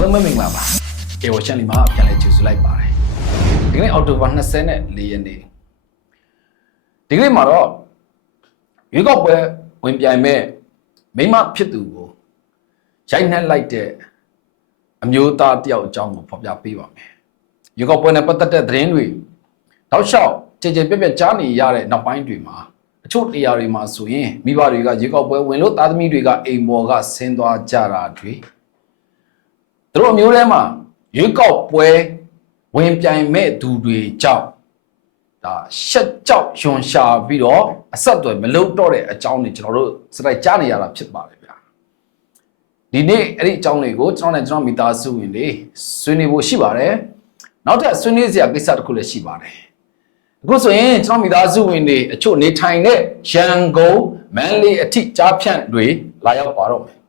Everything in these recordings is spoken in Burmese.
အားလုံးပဲမင်္ဂလာပါ။အေဝချန်လီမှာပြန်လည်ကြိုဆိုလိုက်ပါတယ်။ဒီကနေ့အောက်တိုဘာ24ရက်နေ့ဒီကနေ့မှာတော့ရွေးကောက်ပွဲဝင်ပြိုင်မဲ့မိမဖြစ်သူကိုရိုက်နှက်လိုက်တဲ့အမျိုးသားတယောက်အကြောင်းကိုဖော်ပြပေးပါမယ်။ရွေးကောက်ပွဲနဲ့ပတ်သက်တဲ့သတင်းတွေတောက်လျှောက်ကြည်ကြည်ပြက်ပြက်ကြားနေရတဲ့နောက်ပိုင်းတွေမှာအချို့နေရာတွေမှာဆိုရင်မိဘတွေကရွေးကောက်ပွဲဝင်လို့သားသမီးတွေကအိမ်ပေါ်ကဆင်းသွားကြတာတွေ သူတို့အမျိုးထဲမှာရွေးကောက်ပွဲဝင်ပြိုင်မဲ့သူတွေကြောင့်ဒါရှက်ကြောက်ယွန်ရှာပြီးတော့အဆက်အသွယ်မလုပ်တော့တဲ့အကြောင်းတွေကျွန်တော်တို့စတိုက်ကြားနေရတာဖြစ်ပါတယ်ဗျာဒီနေ့အဲ့ဒီအကြောင်းတွေကိုကျွန်တော်နဲ့ကျွန်တော်မိသားစုဝင်တွေဆွေးနွေးဖို့ရှိပါတယ်နောက်ထပ်ဆွေးနွေးစရာကိစ္စတစ်ခုလည်းရှိပါတယ်အခုဆိုရင်ကျွန်တော်မိသားစုဝင်တွေအချို့နေထိုင်တဲ့ရန်ကုန်မန္တလေးအထိကြားဖြန့်တွေလာရောက်ပါတော့မယ်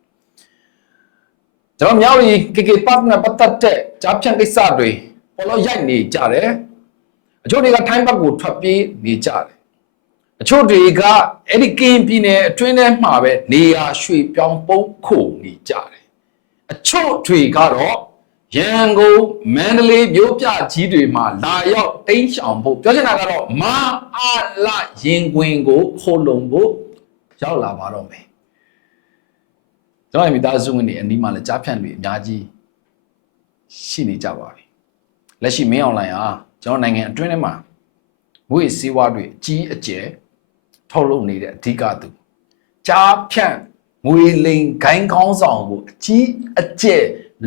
ကျွန်တော်မြောက်ရီ KK Park နဲ့ပတ်သက်တဲ့ကြားဖြန့်ကိစ္စတွေပေါ်လို့ရိုက်နေကြတယ်အချို့တွေကထိုင်းဘက်ကိုထွက်ပြေးနေကြတယ်အချို့တွေကအဲ့ဒီကင်းပြည်နယ်အတွင်းထဲမှာပဲနေရာရွှေ့ပြောင်းပုန်းခိုနေကြတယ်အချို့တွေကတော့ရန်ကုန်မန္တလေးမြို့ပြကြီးတွေမှာလာရောက်တိမ်းရှောင်ဖို့ပြောချင်တာကတော့မအားလရင်ခွင်ကိုခိုလုံဖို့ရောက်လာပါတော့မယ် ကျွန်တော်ရဲ့မိသားစုဝင်တွေအနီးမှာလည်းကြားဖြန့်တွေအများကြီးရှိနေကြပါပြီလက်ရှိမင်းအွန်လိုင်းဟာကျွန်တော်နိုင်ငံအတွင်းထဲမှာငွေစည်းဝါးတွေအကြီးအကျယ်ထုတ်လုပ်နေတဲ့အဓိကသူကြားဖြန့်ငွေလိမ်ဂိုင်းကောင်းဆောင်ကိုအကြီးအကျယ်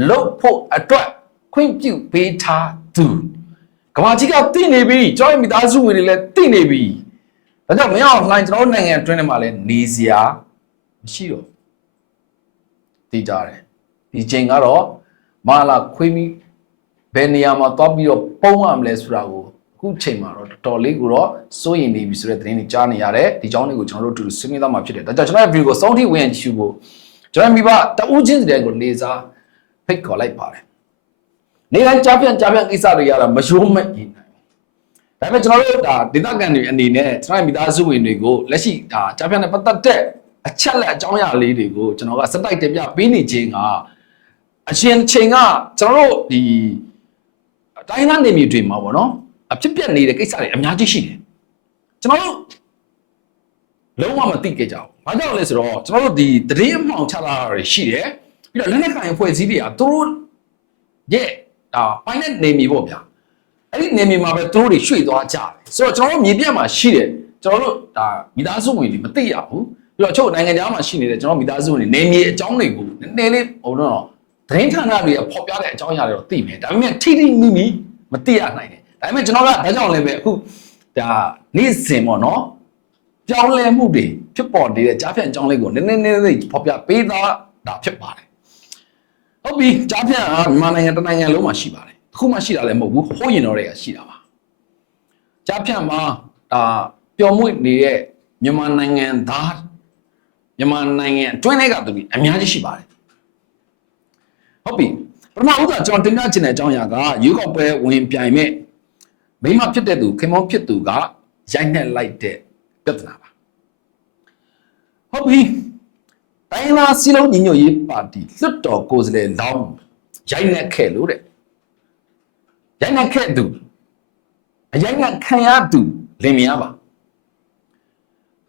လုတ်ဖို့အတွက်ခွင့်ပြုပေးထားသူကမာကြီးကတည်နေပြီကျွန်တော်ရဲ့မိသားစုဝင်တွေလည်းတည်နေပြီဒါကြောင့်မင်းအောင်လှိုင်းကျွန်တော်တို့နိုင်ငံအတွင်းထဲမှာလည်းနေစရာမရှိတော့ တည်ကြတယ်ဒီချိန်ကတော့မာလာခွေးမီဘယ်နေရာမှာသွားပြီးတော့ပုံရမလဲဆိုတာကိုအခုချိန်မှာတော့တော်တော်လေးကိုတော့စိုးရင်နေပြီဆိုတဲ့သတင်းတွေကြားနေရတယ်ဒီကြောင်းတွေကိုကျွန်တော်တို့အတူတူဆွေးနွေးသွားမှာဖြစ်တယ်ဒါကြောင့်ကျွန်တော်ရဲ့ view ကိုစောင့်ထိဝင်ကြည့်ဖို့ကျွန်တော်မိဘတဦးချင်းစီတွေကိုနေစားဖိတ်ခေါ်လိုက်ပါတယ်နေတိုင်းကြားပြန့်ကြားပြန့်ကိစ္စတွေရတာမရိုးမအင်းနိုင်ဒါပေမဲ့ကျွန်တော်တို့ဒါဒေသခံတွေအနေနဲ့ကျွန်တော်ရဲ့မိသားစုဝင်တွေကိုလက်ရှိဒါကြားပြန့်နဲ့ပတ်သက်တဲ့ အချက်လက်အကြောင်းအရာလေးတွေကိုကျွန်တော်ကစတိုက်တင်ပြပေးနေခြင်းကအရှင်ချိန်ကကျွန်တော်တို့ဒီတိုင်းသားနေမြေတွေမှာပေါ့နော်အဖြစ်ပြက်နေတဲ့ကိစ္စတွေအများကြီးရှိတယ်ကျွန်တော်တို့လုံးဝမသိကြကြဘူး။ဘာကြောင့်လဲဆိုတော့ကျွန်တော်တို့ဒီတရေအမှောင်ချလာတာတွေရှိတယ်။ပြီးတော့လက်နက်ကိုင်အဖွဲ့အစည်းတွေကသူတို့ရဲ့ဒါပိုင်းတဲ့နေမြေပေါ့ဗျာ။အဲ့ဒီနေမြေမှာပဲသူတို့တွေရွှေ့သွားကြတယ်။ဆိုတော့ကျွန်တော်တို့မြေပြတ်မှာရှိတယ်။ကျွန်တော်တို့ဒါမိသားစုဝင်တွေမသိရဘူး။ ပြီးတော့အချို့နိုင်ငံခြားမှာရှိနေတဲ့ကျွန်တော်မိသားစုဝင်တွေနေမြေအကြောင်းတွေကိုနည်းနည်းလေးဟိုတော့သတင်းဌာနတွေကဖော်ပြတဲ့အကြောင်းအရာတွေတော့သိမယ်။ဒါပေမဲ့ထိထိမိမိမသိရနိုင်တယ်။ဒါပေမဲ့ကျွန်တော်ကဒါကြောင့်လည်းပဲအခုဒါနေ့စဉ်ပေါ့နော်။ပြောင်းလဲမှုတွေဖြစ်ပေါ်နေတဲ့ကြားဖြန့်အကြောင်းလေးကိုနည်းနည်းနည်းလေးဖော်ပြပေးသားတာဖြစ်ပါတယ်။ဟုတ်ပြီကြားဖြန့်ကမြန်မာနိုင်ငံတစ်နိုင်ငံလုံးမှာရှိပါတယ်။အခုမှရှိတာလည်းမဟုတ်ဘူးဟိုးရင်တော်တွေကရှိတာပါ။ကြားဖြန့်မှာဒါပျော်မွေ့နေတဲ့မြန်မာနိုင်ငံသား မြန်မာနိုင်ငံအတွင်းတွေကသူတွေအများကြီးရှိပါတယ်။ဟုတ်ပြီပထမဦးစွာကျွန်တော်တင်ပြချင်တဲ့အကြောင်းအရာကရွေးကောက်ပွဲဝင်ပြိုင်မဲ့မိမဖြစ်တဲ့သူခင်မောဖြစ်သူကရိုက်နှက်လိုက်တဲ့ပြဿနာပါဟုတ်ပြီတိုင်းလာစီလုံးညီညွတ်ရေးပါတီလွတ်တော်ကိုယ်စားလှယ်လောင်းရိုက်နှက်ခဲ့လို့တဲ့ရိုက်နှက်ခဲ့သူအရိုက်နှက်ခံရသူလင်မယားပါ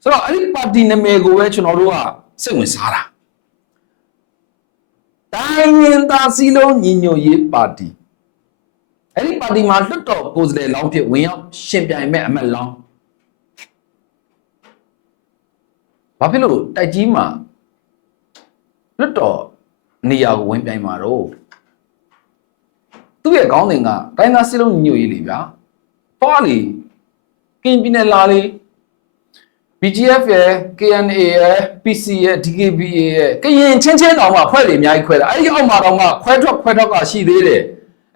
ဆိုတော့အဲ့ဒီပါတီနာမည်ကိုပဲကျွန်တော်တို့ကစိတ်ဝင်စားတာတိုင်းရင်သားစီလုံးညီညွတ်ရေးပါတီအဲ့ဒီပါတီမှာလွတ်တော်ကိုယ်စားလှယ်လောင်းဖြစ်ဝင်ရောက်ရှင်ပြိုင်မဲ့အမတ်လောင်းဘာဖြစ်လို့တိုက်ကြီးမှာလွတ်တော်နေရာကိုဝင်ပြိုင်မှာတော့သူ့ရဲ့ခေါင်းစဉ်ကတိုင်းသားစီလုံးညီညွတ်ရေးလေဗျာပေါ့လေကင်ပြည်နယ်လာလေ BGF ရယ် KNA ရယ် PC ရယ် DKBA ရယ်ကရင်ချင်းချင်းတောင်မှဖွဲ့တွေအများကြီးခွဲတာအဲ့ဒီအောက်မှာတောင်မှခွဲထွက်ခွဲထွက်ကရှိသေးတယ်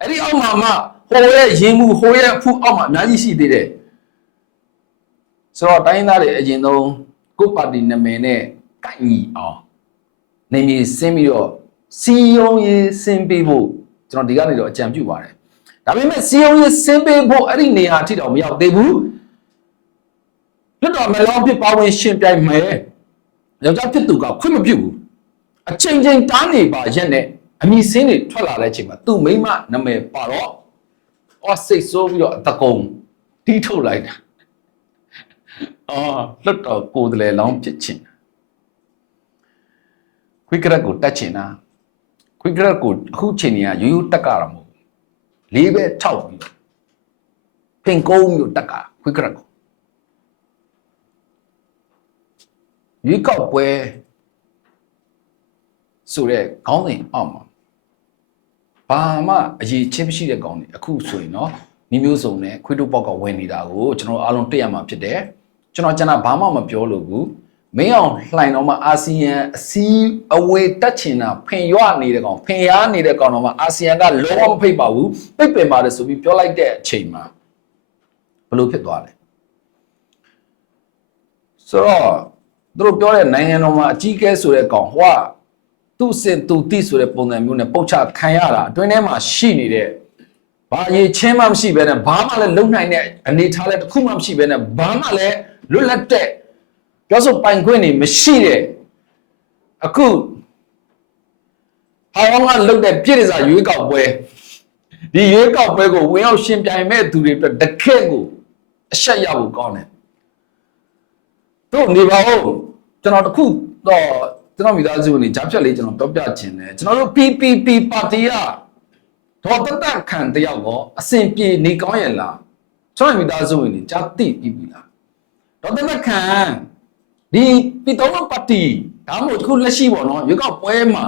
အဲ့ဒီအောက်မှာမှဟိုရဲ့ရင်မှုဟိုရဲ့ဖူအောက်မှာအများကြီးရှိသေးတယ်ဆိုတော့တိုင်းသားတွေအရင်ဆုံးကိုပါတီနာမည်နဲ့ကိုက်ညီအောင်နေမြေဆင်းပြီးတော့စီယုံရေးဆင်းပေးဖို့ကျွန်တော်ဒီကနေတော့အကြံပြုပါတယ်ဒါပေမဲ့စီယုံရေးဆင်းပေးဖို့အဲ့ဒီနေရာအထိတော့မရောက်သေးဘူး လွတ်တော်မလောဖြစ်ပါဝင်ရှင်ပြိုင်မယ်ယောက်ျားဖြစ်သူကခွင့်မပြုဘူးအချိန်ချင်းတားနေပါရက်နဲ့အမည်စင်းတွေထွက်လာတဲ့အချိန်မှာသူ့မိမနာမည်ပါတော့အော်စိတ်ဆိုးပြီးတော့အတကုံတီးထုတ်လိုက်တာအော်လွတ်တော်ကိုယ်တည်းလောင်းဖြစ်ချင်းခွိကရက်ကိုတက်ချင်တာခွိကရက်ကိုအခုချိန်နေကရိုးရိုးတက်ကြတာမဟုတ်ဘူးလေးပဲထောက်ပြီးတော့ပင်ကုန်းမျိုးတက်ကခွိကရက်ကို ရွေးကောက်ပွဲဆိုတဲ့ခေါင်းစဉ်အောက်မှာဘာမှအရေးချင်းမရှိတဲ့ကောင်းတွေအခုဆိုရင်တော့နှမျိုးစုံနဲ့ခွေးတို့ပေါက်ကဝင်နေတာကိုကျွန်တော်အားလုံးတွေ့ရမှာဖြစ်တယ်ကျွန်တော်ကျန်တာဘာမှမပြောလို့ဘူးမင်းအောင်လှိုင်တော့မှအာဆီယံအစည်းအဝေးတက်ချင်တာဖင်ရွနေတဲ့ကောင်ဖင်ရနေတဲ့ကောင်တော့မှအာဆီယံကလုံးဝမဖိတ်ပါဘူးပိတ်ပင်ပါတယ်ဆိုပြီးပြောလိုက်တဲ့အချိန်မှာဘလို့ဖြစ်သွားလဲဆိုတော့ သူတို့ပြောတဲ့နိုင်ငံတော်မှာအကြီးအကဲဆိုတဲ့ကောင်ဟိုကသူ့စင်သူတိဆိုတဲ့ပုံစံမျိုးနဲ့ပုတ်ချခံရတာအတွင်းထဲမှာရှိနေတဲ့ဘာအရေးချင်းမှမရှိဘဲနဲ့ဘာမှလည်းလုံနိုင်တဲ့အနေထားလည်းတစ်ခုမှမရှိဘဲနဲ့ဘာမှလည်းလွတ်လပ်တဲ့ပြောဆိုပိုင်ခွင့်တွေမရှိတဲ့အခုဟောင်းကလုတ်တဲ့ပြည်ရစာရွေးကောက်ပွဲဒီရွေးကောက်ပွဲကိုဝင်ရောက်ရှင်ပြိုင်မဲ့သူတွေအတွက်တခက်ကိုအဆက်ရဖို့ကောင်းတယ် တို့နေပါဦးကျွန်တော်တခုတော့ကျွန်တော်မိသားစုနေကြားဖြတ်လေးကျွန်တော်ပြောပြခြင်းတယ်ကျွန်တော်တို့ PPP ပါတီကဒေါ်တတခံတယောက်တော့အစဉ်ပြေနေကောင်းရဲ့လားကျွန်တော်မိသားစုဝင်နေကြားသိပြီးပြီလားဒေါ်တတခံဒီပြည်တော်ပါတီဒါမှမဟုတ်တခုလက်ရှိပေါ့နော်ရွေးကောက်ပွဲမှာ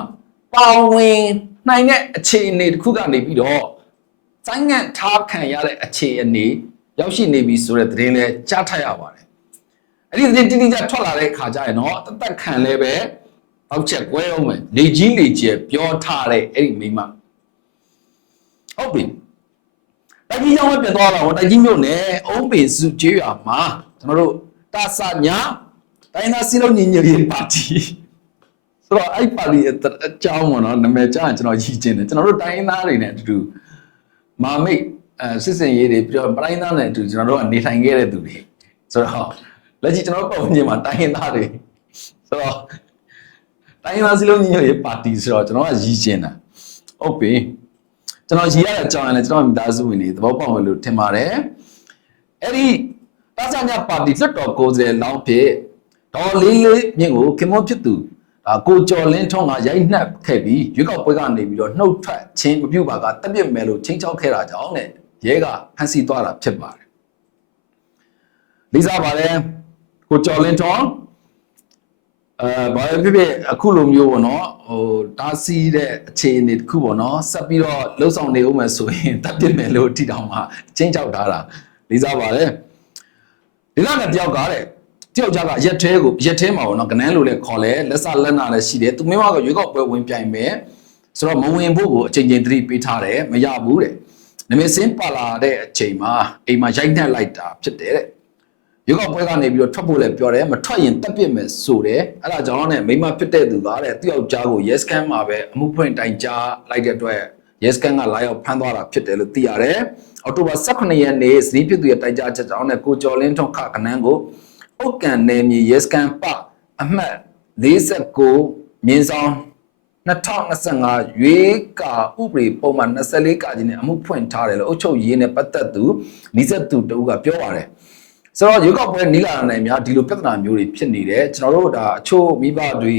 ပါဝင်နိုင်တဲ့အခြေအနေတစ်ခုကနေပြီးတော့စိုင်းငံ့ထားခံရတဲ့အခြေအနေရောက်ရှိနေပြီဆိုတဲ့သတင်းလဲကြားထရပါတယ် အဲ့ဒီသတင်းတိတိကျထွက်လာတဲ့ခါကျရင်တော့တသက်ခံလဲပဲအောက်ချက်ကွဲအောင်မယ်လေကြီးလေကျဲပြောထားတဲ့အဲ့ဒီမိမဟုတ်ပြီတိုက်ကြီးကြောင့်ပဲပြန်သွားတာဟောတိုက်ကြီးမြို့နယ်အုံးပင်စုကျေးရွာမှာကျွန်တော်တို့တာဆာညာတိုင်းသားစီလုံးညီညွတ်ရေးပါတီဆိုတော့အဲ့ပါတီအကြောင်းပေါ့နော်နာမည်ကြားရင်ကျွန်တော်ရည်ကျင်တယ်ကျွန်တော်တို့တိုင်းသားတွေနဲ့အတူတူမာမိတ်အဲစစ်စင်ရေးတွေပြီးတော့တိုင်းသားနဲ့အတူကျွန်တော်တို့ကနေထိုင်ခဲ့တဲ့သူတွေဆိုတော့ လက်ရှိကျွန်တော်တို့ပုံပြင်မှာတိုင်းသားတွေဆိုတော့တိုင်းသားစီလုံးညီညွတ်ရေးပါတီဆိုတော့ကျွန်တော်ကရည်ကျင်တာဟုတ်ပြီကျွန်တော်ရည်ရတဲ့အကြောင်းလည်းကျွန်တော်မိသားစုဝင်တွေသဘောပေါက်မယ်လို့ထင်ပါတယ်အဲ့ဒီတာဆာညာပါတီလွတ်တော်ကိုယ်စားလှယ်လောင်းဖြစ်ဒေါ်လေးလေးမြင့်ကိုခင်မွန်းဖြစ်သူဒါကိုကျော်လင်းထွန်းကရိုက်နှက်ခဲ့ပြီးရွေးကောက်ပွဲကနေပြီးတော့နှုတ်ထွက်ချင်းမပြုတ်ပါကတက်ပြစ်မယ်လို့ချင်းချောက်ခဲ့တာကြောင့်တဲ့ရဲကဖမ်းဆီးသွားတာဖြစ်ပါတယ်လေးစားပါတယ် ကိုကျော်လင်းထွန်းအဲဘာပဲဖြစ်ဖြစ်အခုလိုမျိုးပေါ့နော်ဟိုတားဆီးတဲ့အခြေအနေတစ်ခုပေါ့နော်ဆက်ပြီးတော့လှုပ်ဆောင်နေဦးမယ်ဆိုရင်တက်ပြစ်မယ်လို့ထိတောင်မှချင်းချောက်ထားတာလေးစားပါတယ်ဒီကနေ့တယောက်ကတဲ့တယောက်ကြကရက်သေးကိုရက်သေးမှာပေါ့နော်ကနန်းလိုလည်းခေါ်လဲလက်စလက်နာလည်းရှိတယ်သူမင်းမကရွေးကောက်ပွဲဝင်ပြိုင်မယ်ဆိုတော့မဝင်ဖို့ကိုအချိန်ချင်းသတိပေးထားတယ်မရဘူးတဲ့နမေစင်းပါလာတဲ့အချိန်မှာအိမ်မှာရိုက်နှက်လိုက်တာဖြစ်တယ်တဲ့ ရွေးကောက်ပွဲကနေပြီးတော့ထွက်ဖို့လည်းပြောတယ်မထွက်ရင်တက်ပစ်မယ်ဆိုတယ်အဲ့ဒါကြောင့်လည်းမိမဖြစ်တဲ့သူကတဲ့တယောက်ကြားကို yes can မှာပဲအမှုဖွင့်တိုင်ကြားလိုက်တဲ့အတွက် yes can ကလာရောက်ဖမ်းသွားတာဖြစ်တယ်လို့သိရတယ်အောက်တိုဘာ18ရက်နေ့စနီးဖြစ်သူရဲ့တိုင်ကြားချက်ကြောင့်နဲ့ကိုကျော်လင်းထွန်းခကနန်းကိုပုတ်ကန်နယ်မြေ yes can ပအမှတ်49မြင်းဆောင်2025ရွေးကာဥပဒေပုံမှန်24ကကြီးနဲ့အမှုဖွင့်ထားတယ်လို့အုပ်ချုပ်ရေးနဲ့ပတ်သက်သူနီးစပ်သူတဦးကပြောပါတယ် ဆိုတော့ရွေးကောက်ပွဲနီးလာနိုင်များဒီလိုပြဿနာမျိုးတွေဖြစ်နေတယ်ကျွန်တော်တို့ဒါအချို့မိဘတွေ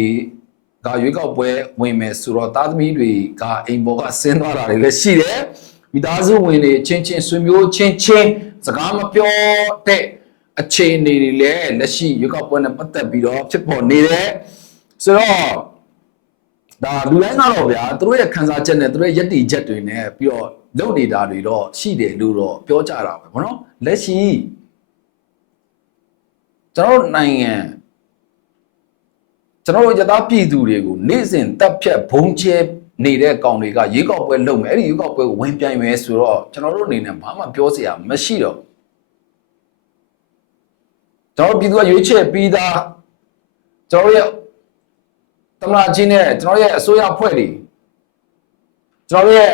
ကရွေးကောက်ပွဲဝင်မယ်ဆိုတော့သားသမီးတွေကအိမ်ပေါ်ကဆင်းသွားတာတွေလည်းရှိတယ်မိသားစုဝင်တွေချင်းချင်းဆွေမျိုးချင်းချင်းစကားမပြောတဲ့အခြေအနေတွေလည်းလက်ရှိရွေးကောက်ပွဲနဲ့ပတ်သက်ပြီးတော့ဖြစ်ပေါ်နေတယ်ဆိုတော့ဒါလူတိုင်းကတော့ဗျာသူတို့ရဲ့ခံစားချက်နဲ့သူတို့ရဲ့ယက်တီချက်တွေနဲ့ပြီးတော့လုပ်နေတာတွေတော့ရှိတယ်လို့တော့ပြောကြတာပဲဘောနော်လက်ရှိ ကျွန်တော်တို့နိုင်ငံကျွန်တော်တို့ယသားပြည်သူတွေကိုနေ့စဉ်တပ်ဖြတ်ဘုံကျဲနေတဲ့ကောင်တွေကရေကောက်ပွဲလုပ်မယ်အဲ့ဒီရေကောက်ပွဲကိုဝင်ပြိုင်မယ်ဆိုတော့ကျွန်တော်တို့အနေနဲ့ဘာမှပြောစရာမရှိတော့ကျွန်တော်ပြည်သူကရွေးချယ်ပြီးသားကျွန်တော်ရဲ့တမန်ချင်းနဲ့ကျွန်တော်ရဲ့အစိုးရဖွဲ့တွေကျွန်တော်ရဲ့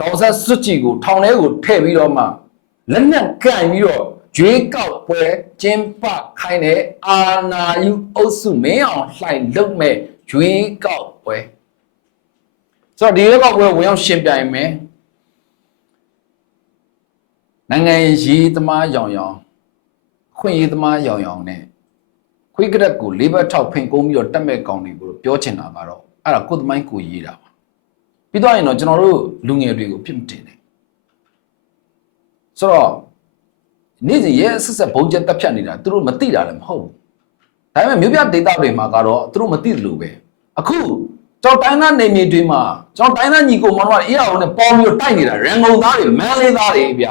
ဒေါက်ဆတ်စွတ်ကြီးကိုထောင်ထဲကိုထည့်ပြီးတော့မှလက်နက်ကင်ပြီးတော့ ကျွေးကောက်ပွဲကျင်းပခိုင်းတဲ့အာနာယူအုပ်စုမင်းအောင်လှိုင်လုပ်မဲ့ကျွေးကောက်ပွဲစဆိုတော့ဒီရွေးကောက်ပွဲဝင်ရောက်ရှင်ပြိုင်မယ်နိုင်ငံရေးသမားရောင်ရောင်ခွင့်ရေးသမားရောင်ရောင်နဲ့ခွေးကရက်ကိုလေးဘက်ထောက်ဖင်ကုန်းပြီးတော့တက်မဲ့ကောင်းတွေကိုပြောချင်တာကတော့အဲ့ဒါကိုယ်သမိုင်းကိုရေးတာပါပြီးတော့ရင်တော့ကျွန်တော်တို့လူငယ်တွေကိုဖြစ်မတင်တယ်ဆိုတော့ နေ့စဉ်ရဲဆက်ဆက်ဘုံချက်တက်ဖြတ်နေတာသူတို့မသိတာလည်းမဟုတ်ဘူးဒါပေမဲ့မြို့ပြဒေသတွေမှာကတော့သူတို့မသိတယ်လို့ပဲအခုကျွန်တော်တိုင်းသားနေမြေတွေမှာကျွန်တော်တိုင်းသားညီကိုမောင်တို့ကအေးအောင်နဲ့ပေါ်ပြီးတော့တိုက်နေတာရန်ကုန်သားတွေမန္တလေးသားတွေဗျ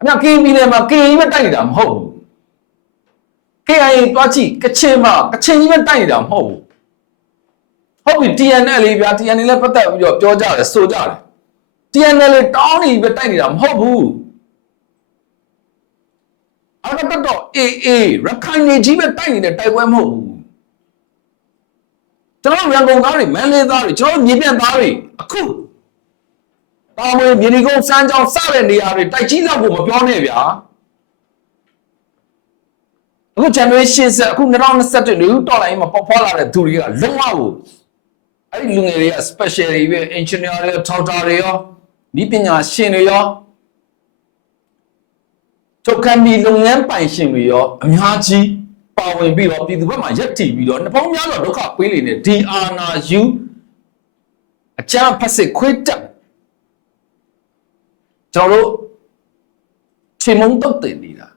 အမြကင်းပြည်နယ်မှာကင်းကြီးပဲတိုက်နေတာမဟုတ်ဘူး KIA တွားကြည့်ကချင်မှာကချင်ကြီးပဲတိုက်နေတာမဟုတ်ဘူးဟုတ်ပြီ TNL လေးဗျာ TNL လည်းပတ်သက်ပြီးတော့ပြောကြတယ်ဆိုကြတယ် TNL လေးတောင်းနေပဲတိုက်နေတာမဟုတ်ဘူးအဲ့တော့တော့ AA ရခိုင်နေကြီးပဲတိုက်နေတဲ့တိုက်ပွဲမဟုတ်ဘူးကျွန်တော်ရန်ကုန်သားတွေမန္တလေးသားတွေကျွန်တော်မြေပြန့်သားတွေအခုတာမွေမြေနီကုန်းစမ်းကြောင်းစတဲ့နေရာတွေတိုက်ကြီးလောက်ကိုမပြောနဲ့ဗျာအခု generation ဆက်အခု2021လူတော်လိုင်းမှာပေါ်ပေါ်လာတဲ့သူတွေကလုံးဝကိုအဲ့ဒီလူငယ်တွေက special တွေပဲ engineer တွေထောက်တာတွေရော ဤပညာရှင်တွေရောချုပ်ခံဒီလုပ်ငန်းပိုင်ရှင်တွေရောအများကြီးပါဝင်ပြီးတော့ပြည်သူဘက်မှာရက်တည်ပြီးတော့နှစ်ပေါင်းများစွာဒုက္ခပေးနေတယ်ဒီအာနာယူအချမ်းဖက်စစ်ခွေးတက်ကျွန်တော်တို့ချိန်မုံတုတ်တင်နေတာ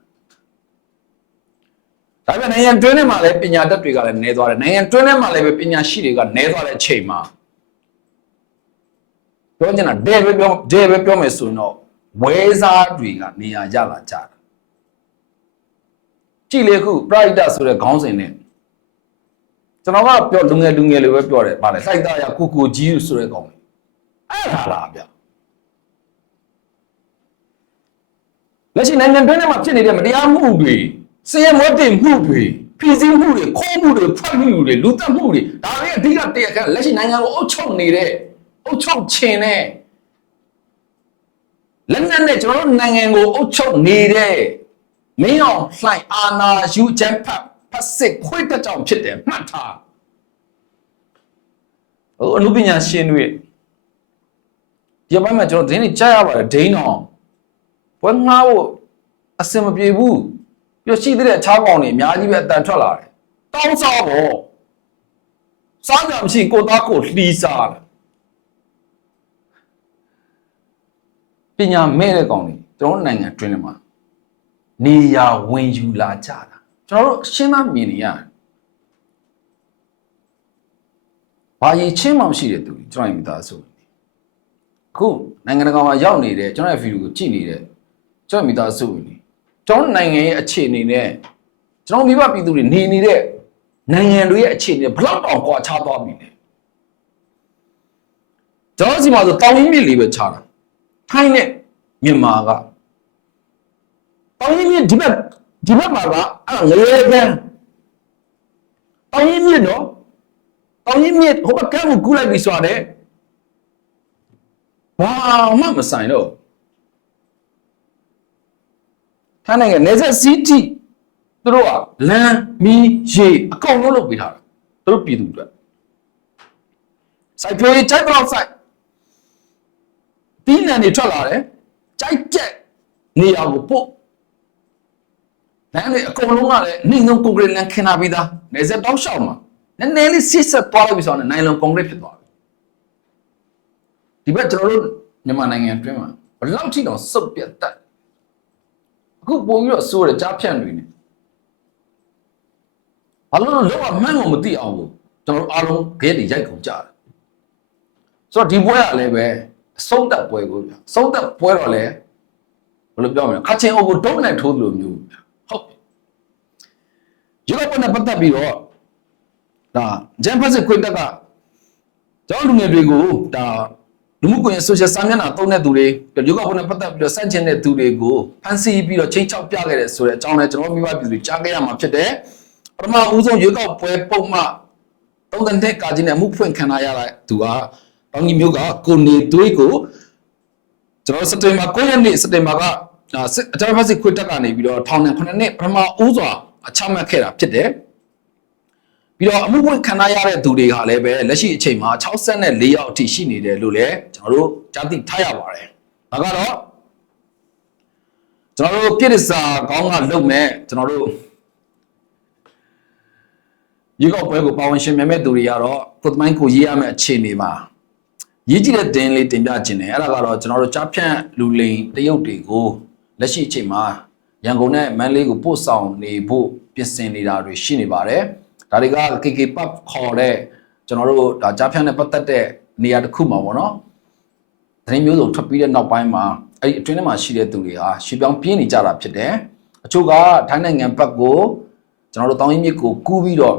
ဒါပေမဲ့နိုင်ငံတွင်းထဲမှာလည်းပညာတတ်တွေကလည်းနည်းသွားတယ်နိုင်ငံတွင်းထဲမှာလည်းပဲပညာရှိတွေကနည်းသွားတဲ့အချိန်မှာ ပြောချင်တာဒဲပဲပြောဒဲပဲပြောမယ်ဆိုရင်တော့ဝဲစားတွေကနေရာရလာကြတာကြည့်လေခု pride ဆိုတဲ့ခေါင်းစဉ်နဲ့ကျွန်တော်ကပြောလူငယ်လူငယ်လိုပဲပြောတယ်ဗါလေစိုက်သားရကိုကိုကြီးဆိုတဲ့ကောင်အဲ့ဒါလားဗျလက်ရှိနိုင်ငံတွင်းထဲမှာဖြစ်နေတဲ့မတရားမှုတွေစည်ရမွတ်တင်မှုတွေပြည်စည်းမှုတွေခေါ်မှုတွေဖွက်မှုတွေလူတက်မှုတွေဒါတွေအဓိကတရားခံလက်ရှိနိုင်ငံကိုအုပ်ချုပ်နေတဲ့ အုပ်ချုပ်ခြင်းနဲ့လက်နက်နဲ့ကျွန်တော်တို့နိုင်ငံကိုအုပ်ချုပ်နေတဲ့မင်းအောင်လှိုင်အာနာယူချမ်ဖတ်ဖတ်စစ်ခွေးတက်ကြောင်ဖြစ်တယ်မှတ်ထားဟိုအနုပညာရှင်တွေဒီဘက်မှာကျွန်တော်ဒင်းနေကြားရပါတယ်ဒိန်းအောင်ဘွဲငှားဖို့အစင်မပြေဘူးပြီးတော့ရှိသေးတဲ့ချောင်းကောင်တွေအများကြီးပဲအတန်ထွက်လာတယ်တောင်းစားပေါ့စားကြမရှိကိုသားကိုလှီးစားတယ် ပညာမဲ့တဲ့ကောင်တွေကျွန်တော်တို့နိုင်ငံတွင်းထဲမှာနေရာဝင်ယူလာကြတာကျွန်တော်တို့ရှင်းသားမြင်နေရတယ်ဘာကြီးချင်းမှမရှိတဲ့သူတွေကျွန်တော်မိသားစုအခုနိုင်ငံတကာမှာရောက်နေတဲ့ကျွန်တော်ရဲ့ဗီဒီယိုကိုကြည့်နေတဲ့ကျွန်တော်မိသားစုဝင်တွေကျွန်တော်နိုင်ငံရဲ့အခြေအနေနဲ့ကျွန်တော်မိဘပြည်သူတွေနေနေတဲ့နိုင်ငံတွေရဲ့အခြေအနေဘယ်လောက်တောင်ကွာခြားသွားပြီလဲကျွန်တော်စီမှာဆိုတောင်ရင်းမြစ်လေးပဲခြားတာ ထိုင်းနဲ့မြန်မာကတောင်ရင်းမြစ်ဒီဘက်ဒီဘက်မှာကအဲ့ငရဲကန်းတောင်ရင်းမြစ်နော်တောင်ရင်းမြစ်ဟိုဘက်ကန်းကိုကူးလိုက်ပြီဆိုတော့ဘာမှမဆိုင်တော့ထိုင်းနိုင်ငံနေဆက်စီတီသူတို့ကလမ်းမီးရေအကုန်လုံးလုပ်ပေးထားတာသူတို့ပြည်သူတွေစိုက်ပျိုးရေးကြိုက်တော့စိုက် တီးနှံတွေထွက်လာတယ်ကြိုက်ကြက်နေရာကိုပို့လမ်းတွေအကုန်လုံးကလည်းနှင်းဆုံးကွန်ကရစ်လမ်းခင်းထားပြီးသားနေဆက်တောက်လျှောက်မှာနည်းနည်းလေးဆစ်ဆက်သွားလိုက်ပြီဆိုတော့နိုင်လွန်ကွန်ကရစ်ဖြစ်သွားပြီဒီဘက်ကျွန်တော်တို့မြန်မာနိုင်ငံအတွင်းမှာဘယ်လောက်ထိတောင်စုပ်ပြတ်တတ်အခုပို့ပြီးတော့စိုးတယ်ကြားဖြန့်တွေနေဘာလို့လဲလောကမှန်းကိုမသိအောင်ကိုကျွန်တော်တို့အားလုံးခဲတွေရိုက်ကုန်ကြတယ်ဆိုတော့ဒီပွဲကလည်းပဲ အဆုံးသက်ပွဲကိုပြအဆုံးသက်ပွဲတော့လည်းဘယ်လိုပြောမလဲခချင်းအုပ်ကိုဒုံးနဲ့ထိုးသလိုမျိုးဗျဟုတ်ပြီဒီလိုပွဲနဲ့ပတ်သက်ပြီးတော့ဒါဂျမ်ဖတ်စစ်ခွင့်တက်ကကျွန်တော်လူငယ်တွေကိုဒါလူမှုကွန်ရက် social စာမျက်နှာသုံးတဲ့သူတွေယောဂဘုံနဲ့ပတ်သက်ပြီးတော့စန့်ကျင်တဲ့သူတွေကိုဖန်ဆီးပြီးတော့ချိန်ချောက်ပြခဲ့တဲ့ဆိုတဲ့အကြောင်းလည်းကျွန်တော်မိဘပြည်သူတွေကြားခဲ့ရမှာဖြစ်တယ်ပထမဦးဆုံးရွေးကောက်ပွဲပုံမှ30နှစ်ကာကြီးနဲ့မှုဖွင့်ခံရတဲ့သူက တောင်ကြီးမျိုးကကိုနေသွေးကိုကျွန်တော်စက်တင်ဘာ9ရက်နေ့စက်တင်ဘာကအတရဖက်စစ်ခွတ်တက်ကနေပြီးတော့ထောင်နဲ့9နှစ်ပထမဦးစွာအချမှတ်ခဲ့တာဖြစ်တယ်ပြီးတော့အမှုပွင့်ခံရတဲ့သူတွေကလည်းပဲလက်ရှိအချိန်မှာ64ယောက်အထိရှိနေတယ်လို့လည်းကျွန်တော်တို့ကြားသိထားရပါတယ်ဒါကတော့ကျွန်တော်တို့ပြည်စာကောင်းကလုပ်မဲ့ကျွန်တော်တို့ရေကောက်ပွဲကိုပါဝင်ရှင်မြတ်မဲ့သူတွေကတော့ကိုသမိုင်းကိုရေးရမယ့်အခြေအနေမှာ ရေးကြည့်တဲ့တင်လေးတင်ပြခြင်းတယ်အဲ့ဒါကတော့ကျွန်တော်တို့ကြားဖြန့်လူလိန်တရုတ်တွေကိုလက်ရှိအချိန်မှာရန်ကုန်နဲ့မန္တလေးကိုပို့ဆောင်နေဖို့ပြင်ဆင်နေတာတွေရှိနေပါတယ်ဒါတွေက KK Pub ခေါ်တဲ့ကျွန်တော်တို့ဒါကြားဖြန့်နဲ့ပတ်သက်တဲ့နေရာတစ်ခုမှာပေါ့နော်သတင်းမျိုးစုံထွက်ပြီးတဲ့နောက်ပိုင်းမှာအဲ့ဒီအတွင်းထဲမှာရှိတဲ့သူတွေဟာရှေ့ပြောင်းပြင်းနေကြတာဖြစ်တယ်အချို့ကထိုင်းနိုင်ငံဘက်ကိုကျွန်တော်တို့တောင်းရင်မြစ်ကိုကူးပြီးတော့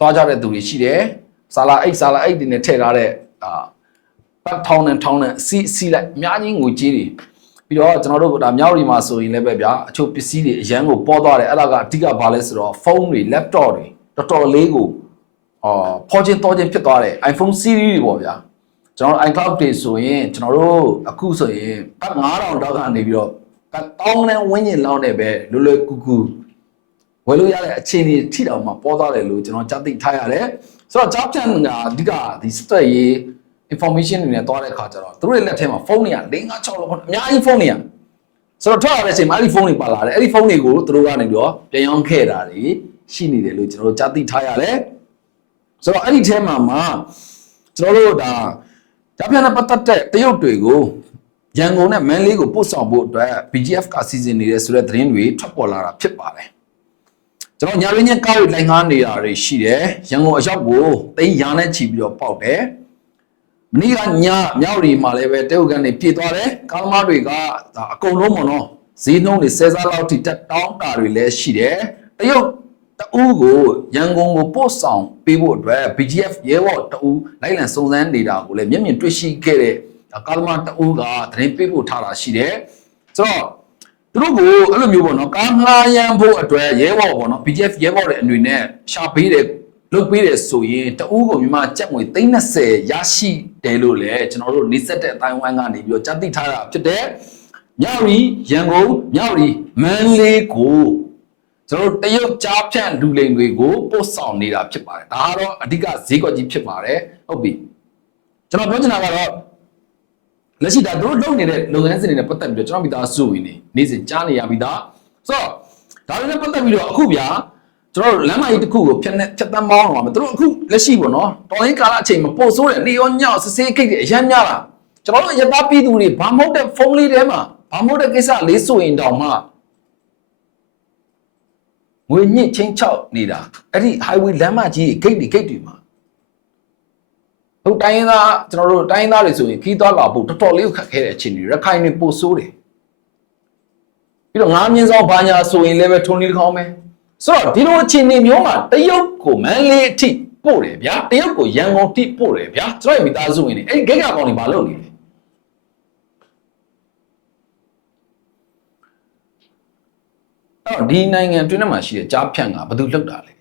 တွားကြတဲ့သူတွေရှိတယ်ဆာလာအိတ်ဆာလာအိတ်တွေနဲ့ထည့်ထားတဲ့အာ ပတ်ထောင်းနဲ့ထောင်းနဲ့စီစီလိုက်အများကြီးငွေကြီးတွေပြီးတော့ကျွန်တော်တို့ဒါမြောက်ရီမှာဆိုရင်လည်းပဲဗျာအချို့ပစ္စည်းတွေအရန်ကိုပေါ်သွားတယ်အဲ့ဒါကအဓိကဘာလဲဆိုတော့ဖုန်းတွေ laptop တွေတော်တော်လေးကိုအော်ဖော်ချင်းတော်ချင်းဖြစ်သွားတယ် iPhone series တွေပေါ့ဗျာကျွန်တော်တို့ iCloud တွေဆိုရင်ကျွန်တော်တို့အခုဆိုရင်ပတ်9000တောက်ကနေပြီးတော့ပတ်1000နဲ့ဝန်းကျင်လောက်နဲ့ပဲလွယ်လွယ်ကူကူဝယ်လို့ရတဲ့အခြေအနေထိတောင်မှပေါ်သွားတယ်လို့ကျွန်တော်ကြားသိထားရတယ်ဆိုတော့ job plan ကအဓိကဒီ stat ရေး information တွေနဲ့တွားတဲ့အခါကျတော့သူတို့ရဲ့လက်ထဲမှာဖုန်းတွေက4 5 6လောက်အများကြီးဖုန်းတွေကဆိုတော့ထွက်လာတဲ့အချိန်မှာအဲ့ဒီဖုန်းတွေပါလာတယ်အဲ့ဒီဖုန်းတွေကိုသူတို့ကနေပြီးတော့ပြန်ရောင်းခဲ့တာတွေရှိနေတယ်လို့ကျွန်တော်တို့ကြားသိထားရတယ်ဆိုတော့အဲ့ဒီထဲမှာမှာကျွန်တော်တို့ဒါဂျပန်နဲ့ပတ်သက်တဲ့တရုတ်တွေကိုရန်ကုန်နဲ့မန်လေးကိုပို့ဆောင်ဖို့အတွက် BGF ကစီစဉ်နေတဲ့ဆိုတဲ့သတင်းတွေထွက်ပေါ်လာတာဖြစ်ပါတယ်ကျွန်တော်ညာရင်းချင်းကားတွေလိုင်ငားနေတာတွေရှိတယ်ရန်ကုန်အရောက်ကိုသိန်းရာနဲ့ချီပြီးတော့ပေါက်တယ် မနေ့ကညမြောက်ရီမှာလည်းပဲတရုတ်ကန်တွေပြေးသွားတယ်ကားသမားတွေကဒါအကုန်လုံးပေါ့နော်ဈေးနှုန်းတွေဆယ်စားလောက်ထိတက်တောင်းတာတွေလည်းရှိတယ်တရုတ်တအူးကိုရန်ကုန်ကိုပို့ဆောင်ပေးဖို့အတွက် BGF ရဲဘော်တအူးလိုက်လံစုံစမ်းနေတာကိုလည်းမျက်မြင်တွေ့ရှိခဲ့တဲ့ကားသမားတအူးကသတင်းပေးပို့ထားတာရှိတယ်ဆိုတော့သူတို့ကိုအဲ့လိုမျိုးပေါ့နော်ကားငှားရမ်းဖို့အတွက်ရဲဘော်ပေါ့နော် BGF ရဲဘော်တွေအနေနဲ့ရှာပေးတယ် လုပ်ပေးတယ်ဆိုရင်တအူးကိုမြန်မာကျပ်ငွေ330ရရှိတယ်လို့လည်းကျွန်တော်တို့နေဆက်တဲ့အတိုင်းဝိုင်းကနေပြီးတော့ကြားသိထားတာဖြစ်တယ်မြောက်ရီရန်ကုန်မြောက်ရီမန္တလေးကိုကျွန်တော်တို့တရုတ်ကြားဖြန့်လူလိန်တွေကိုပို့ဆောင်နေတာဖြစ်ပါတယ်ဒါကတော့အဓိကဈေးကွက်ကြီးဖြစ်ပါတယ်ဟုတ်ပြီကျွန်တော်ပြောချင်တာကတော့လက်ရှိဒါတို့လုပ်နေတဲ့လုပ်ငန်းစဉ်တွေနဲ့ပတ်သက်ပြီးတော့ကျွန်တော်မိသားစုဝင်နေနေ့စဉ်ကြားနေရပြီးသားဆိုတော့ဒါတွေနဲ့ပတ်သက်ပြီးတော့အခုဗျာ ကျွန်တော်တို့လမ်းမကြီးတစ်ခုကိုဖြတ်နေဖြတ်တန်းမောင်းတော့မှာသူတို့အခုလက်ရှိပေါ့နော်တော်လိုင်းကာလအချိန်မှာပို့ဆိုးတယ်နေရောညောက်စစေးခိတ်တွေအရမ်းများလာကျွန်တော်တို့ရသားပြည်သူတွေဘာမဟုတ်တဲ့ဖုန်းလေးထဲမှာဘာမဟုတ်တဲ့ကိစ္စလေးဆိုရင်တောင်မှငွေညစ်ချင်းချောက်နေတာအဲ့ဒီ highway လမ်းမကြီးဂိတ်တွေဂိတ်တွေမှာဟုတ်တိုင်းရင်းသားကျွန်တော်တို့တိုင်းရင်းသားတွေဆိုရင်ခီးသွားလာဖို့တော်တော်လေးခက်ခဲတဲ့အခြေအနေရခိုင်တွေပို့ဆိုးတယ်ပြီးတော့ငါးမြင်းဆောင်ဘာညာဆိုရင်လည်းပဲထုံလေးတစ်ခေါင်းပဲ ဆိုတော့ဒီလိုအခြေအနေမျိုးမှာတရုတ်ကိုမန်းလေးအထိပို့တယ်ဗျာတရုတ်ကိုရန်ကုန်ထိပို့တယ်ဗျာကျွန်တော်ရဲ့မိသားစုဝင်တွေအဲ့ဒီဂိတ်ကကောင်တွေဘာလုပ်နေလဲအဲ့တော့ဒီနိုင်ငံအတွင်းထဲမှာရှိတဲ့ကြားဖြန့်ကဘာလို့လောက်တာလဲ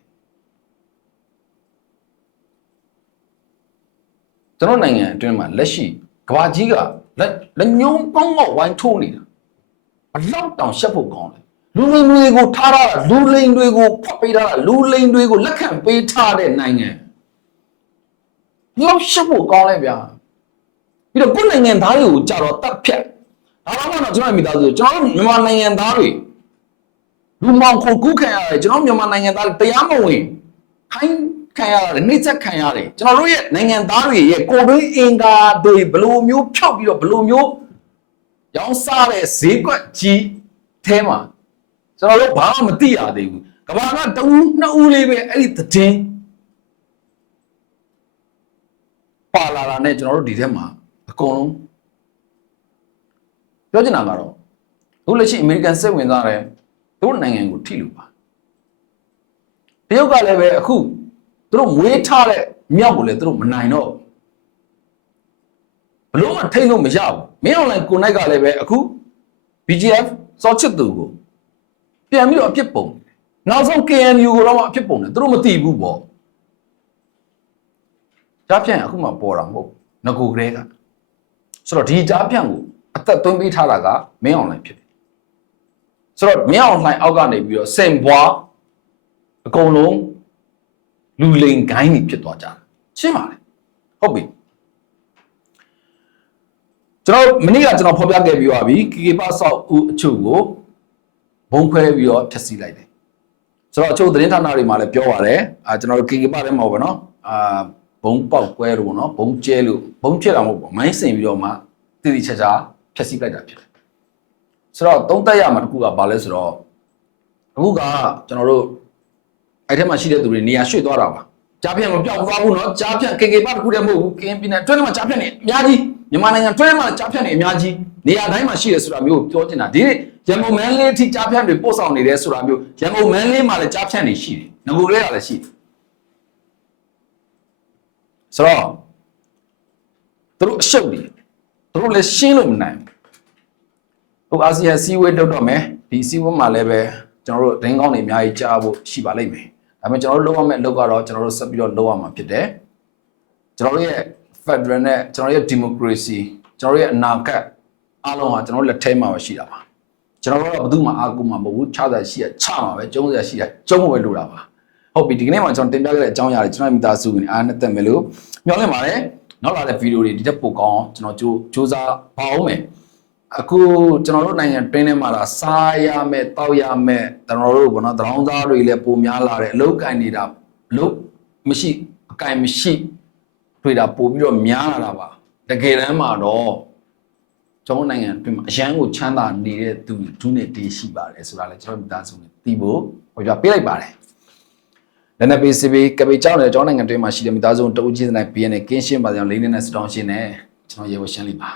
ကျွန်တော်နိုင်ငံအတွင်းမှာလက်ရှိကဘာကြီးကလက်လက်ညုံကောင်းကောင်းဝိုင်းထိုးနေတာဘလောက်တောင်ရှက်ဖို့ကောင်းလဲ လူလိန်တွေကိုထားရတာလူလိန်တွေကိုဖတ်ပေးထားတာလူလိန်တွေကိုလက်ခံပေးထားတဲ့နိုင်ငံလောက်ရှက်ဖို့ကောင်းလဲဗျာပြီးတော့ကိုယ်နိုင်ငံသားတွေကိုကြတော့တတ်ဖြတ်ဒါမှမဟုတ်ကျွန်တော်မိသားစုကျွန်တော်မြန်မာနိုင်ငံသားတွေလူမောင်ခုကူးခံရတယ်ကျွန်တော်မြန်မာနိုင်ငံသားတွေတရားမဝင်ခိုင်းခံရတယ်နှိမ့်ဆက်ခံရတယ်ကျွန်တော်တို့ရဲ့နိုင်ငံသားတွေရဲ့ကိုယ်တွင်းအင်္ဂါတွေဘယ်လိုမျိုးဖြောက်ပြီးတော့ဘယ်လိုမျိုးရောင်းစားတဲ့ဈေးကွက်ကြီးအဲမှာ ကျွန်တော်တို့ဘာမှမသိရသေးဘူးကဘာကတဦးနှစ်ဦးလေးပဲအဲ့ဒီသတင်းပါလာတာနဲ့ကျွန်တော်တို့ဒီထဲမှာအကုန်လုံးပြောချင်တာကတော့အခုလက်ရှိအမေရိကန်စိတ်ဝင်စားတယ်သူတို့နိုင်ငံကိုထိလို့ပါတရုတ်ကလည်းပဲအခုသူတို့မွေးထားတဲ့မြောက်ကိုလည်းသူတို့မနိုင်တော့ဘလို့မထိတ်လို့မရဘူးမင်းအွန်လိုင်းကိုနိုင်ကလည်းပဲအခု BGF စောချစ်သူကို ပြန်ပြီးတော့အပြစ်ပုံနောက်ဆုံး KNU ကိုတော့အပြစ်ပုံတယ်သူတို့မသိဘူးပေါ့ကြားဖြန့်အခုမှပေါ်တာမဟုတ်ငကိုကလေးကဆိုတော့ဒီကြားဖြန့်ကိုအသက်သွင်းပေးထားတာကမင်းအွန်လိုင်းဖြစ်တယ်ဆိုတော့မင်းအွန်လိုင်းအောက်ကနေပြီးတော့စင်ဘွားအကုန်လုံးလူလိန်ဂိုင်းတွေဖြစ်သွားကြတယ်ရှင်းပါလေဟုတ်ပြီကျွန်တော်မနေ့ကကျွန်တော်ဖော်ပြခဲ့ပြီးပါပြီကေကေပါဆောက်ဦးအချို့ကို ဘုံခွဲပြီးတော့ဖျက်ဆီးလိုက်တယ်ဆိုတော့အချို့သတင်းဌာနတွေမှာလည်းပြောပါတယ်အာကျွန်တော်တို့ကေကေပါထဲမှာပေါ့နော်အာဘုံပေါက်ကွဲလို့ပေါ့နော်ဘုံကျဲလို့ဘုံဖြစ်တာမဟုတ်ဘူးမိုင်းစင်ပြီးတော့မှတည်တည်ချာချာဖျက်ဆီးလိုက်တာဖြစ်တယ်ဆိုတော့သုံးသက်ရမှာတစ်ခုကဘာလဲဆိုတော့အခုကကျွန်တော်တို့အဲ့ထဲမှာရှိတဲ့သူတွေနေရာရွှေ့သွားတာပါကြားဖြတ်မပြောက်သွားဘူးเนาะကြားဖြတ်ကေကေပါတစ်ခုတည်းမဟုတ်ဘူးကင်းပြည်နယ်တွင်းထဲမှာကြားဖြတ်နေအများကြီး မြန်မာနိုင်ငံတွင်းထဲမှာကြားဖြတ်နေအများကြီးနေရာတိုင်းမှာရှိတယ်ဆိုတာမျိုးကိုပြောချင်တာဒီနေ့ရန်ကုန်မန်းလေးအထိကြားဖြတ်တွေပို့ဆောင်နေတယ်ဆိုတာမျိုးရန်ကုန်မန်းလေးမှာလည်းကြားဖြတ်နေရှိတယ်ငကိုကလေးကလည်းရှိတယ်ဆိုတော့သူတို့အရှုပ်တွေသူတို့လည်းရှင်းလို့မနိုင်ဘူးဟိုအာဆီယံစီးဝေးတုတ်တော့မယ်ဒီစီးဝေးမှာလည်းပဲကျွန်တော်တို့ဒင်းကောင်းတွေအများကြီးကြားဖို့ရှိပါလိမ့်မယ်ဒါပေမဲ့ကျွန်တော်တို့လုပ်ရမယ့်အလုပ်ကတော့ကျွန်တော်တို့ဆက်ပြီးတော့လုပ်ရမှာဖြစ်တယ်ကျွန်တော်တို့ရဲ့ Federal နဲ့ကျွန်တော်တို့ရဲ့ Democracy ကျွန်တော်တို့ရဲ့အနာဂတ်အားလုံးဟာကျွန်တော်တို့လက်ထဲမှာပဲရှိတာပါကျွန်တော်တို့ကဘယ်သူမှအားကိုးမှာမဟုတ်ဘူးခြားစားရှိရချမှာပဲကျုံးစရာရှိရကျုံးဝဲလိုတာပါဟုတ်ပြီဒီကနေ့မှာကျွန်တော်တင်ပြခဲ့တဲ့အကြောင်းအရာတွေကျွန်တော်မိသားစုဝင်အားနဲ့တက်မယ်လို့မျှော်လင့်ပါတယ်နောက်လာတဲ့ဗီဒီယိုတွေဒီတက်ပိုကောင်းကျွန်တော်ကြိုးစူးစမ်းပါအောင်မယ်အခုကျွန်တော်တို့နိုင်ငံတွင်းထဲမှာလာစားရမယ်တောက်ရမယ်ကျွန်တော်တို့ဘောနော်တရောင်းသားတွေလည်းပုံများလာတယ်အလုတ်ကင်နေတာအလုတ်မရှိအကင်မရှိ တွေ့တာပို့ပြီးတော့များလာတာပါတကယ်တမ်းမှာတော့ကျွန်တော်နိုင်ငံတွင်းမှာအရန်ကိုချမ်းသာနေတဲ့သူဒုနဲ့တေးရှိပါတယ်ဆိုတာလည်းကျွန်တော်မိသားစုနဲ့သိဖို့ဟောပြပေးလိုက်ပါတယ်လည်းနဲ့ပေးစီပေးကပေကြောင်းနဲ့ကျွန်တော်နိုင်ငံတွင်းမှာရှိတဲ့မိသားစုတအုပ်ချင်းတဲ့ BN နဲ့ကင်းရှင်းပါကြောင်လေးနဲ့စတောင်းရှင်းနဲ့ကျွန်တော်ရေဝရှင်းလိုက်ပါ